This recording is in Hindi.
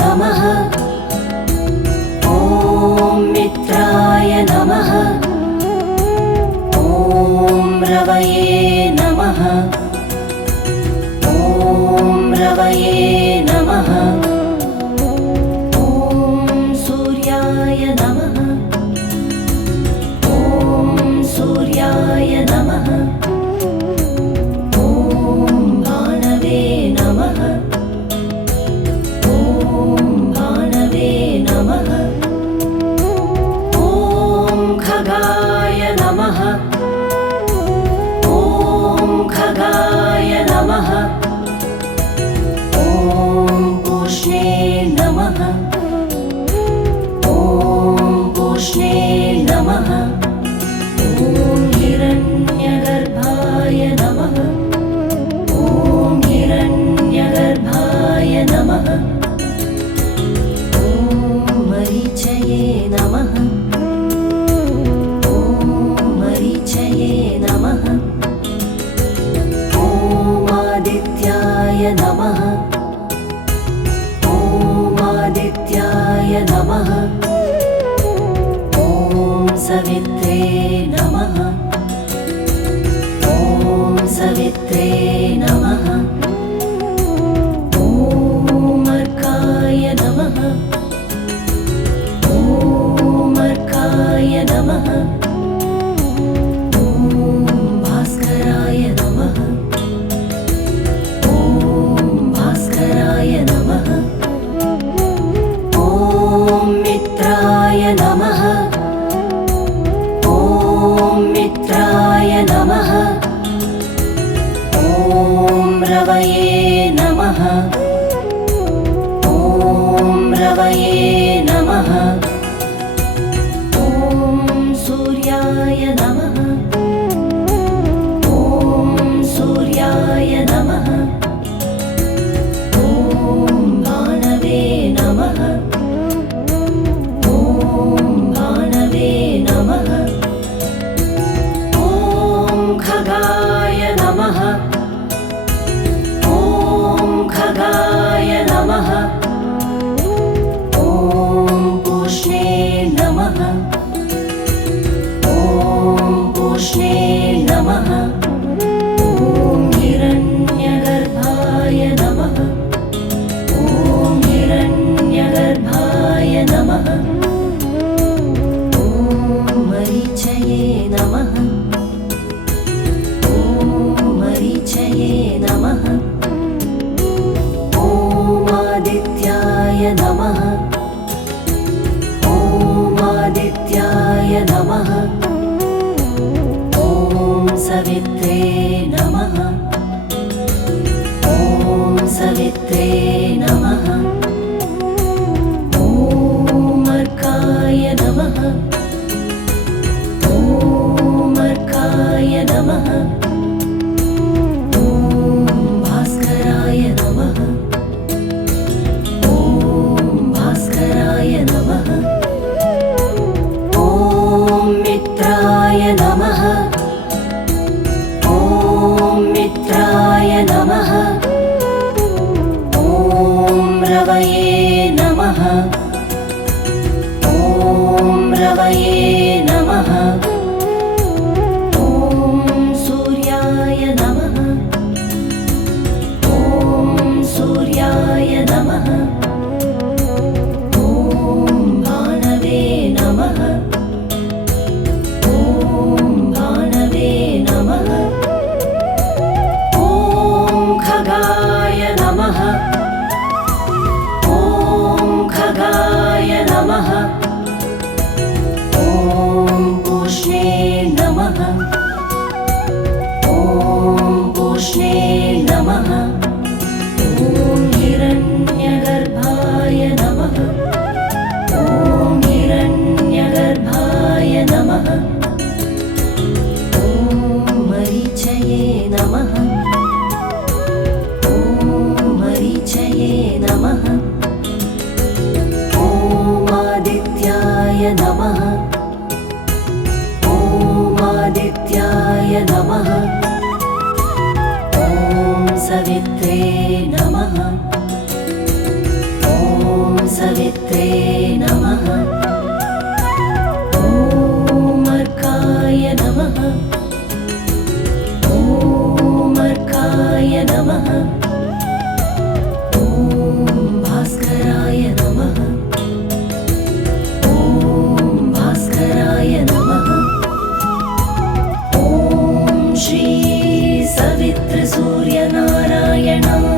नमः। ॐ मित्राय नमः। ॐ रवये नमः। ॐ रवये नमः। ॐ सूर्याय नमः। ॐ सूर्याय नमः। ॐ भानवे नमः। ॐ भानवे नमः। ॐ खगाय नमः। ॐ खगाय नमः। ॐ पूष्णे नमः। ॐ पूष्णे नमः। ॐ हिरण्यगर्भाय नमः। ॐ हिरण्यगर्भाय नमः। ॐ मरीचये नमः। ॐ मरीचये नमः। ॐ आदित्याय नमः। ॐ आदित्याय नमः। ॐ सवित्रे नमः। ॐ सवित्रे नमः। ॐ अर्काय नमः। ॐ अर्काय नमः। ॐ भास्कराय नमः। ॐ भास्कराय नमः। ॐ मित्राय नमः। ॐ मित्राय नमः। ॐ रवये नमः। ॐ रवये नमः। ॐ सूर्याय नमः। ॐ सूर्याय नमः। ॐ भानवे नमः। ॐ भानवे नमः। ॐ खगाय नमः। ॐ खगाय नमः। ॐ पूष्णे नमः। ॐ पूष्णे नमः। ॐ हिरण्यगर्भाय नमः। ॐ हिरण्यगर्भाय नमः। ॐ मरीचये नमः। ॐ मरीचये नमः। ॐ आदित्याय नमः। ॐ आदित्याय नमः। ॐ सवित्रे नमः। ॐ सवित्रे नमः। ॐ अर्काय नमः। ॐ अर्काय नमः। ॐ भास्कराय नमः। ॐ भास्कराय नमः। ॐ मित्राय नमः। ॐ मित्राय नमः। ॐ रवये नमः। ॐ रवये नमः। ॐ सूर्याय नमः। ॐ सूर्याय नमः। ॐ भानवे नमः। ॐ भानवे नमः। ॐ खगाय नमः। ॐ खगाय नमः। ॐ पूष्णे नमः। ॐ पूष्णे नमः। ॐ हिरण्यगर्भाय नमः। ॐ हिरण्यगर्भाय नमः। ॐ मरीचये नमः। ॐ मरीचये नमः। ॐ आदित्याय नमः। ॐ आदित्याय नमः। ॐ सवित्रे नमः। ॐ सावित्रे नमः। ॐ अर्काय नमः। ॐ अर्काय नमः। ॐ भास्कराय नमः। ॐ भास्कराय नमः। ॐ श्री सवित्र सूर्यनारायणाय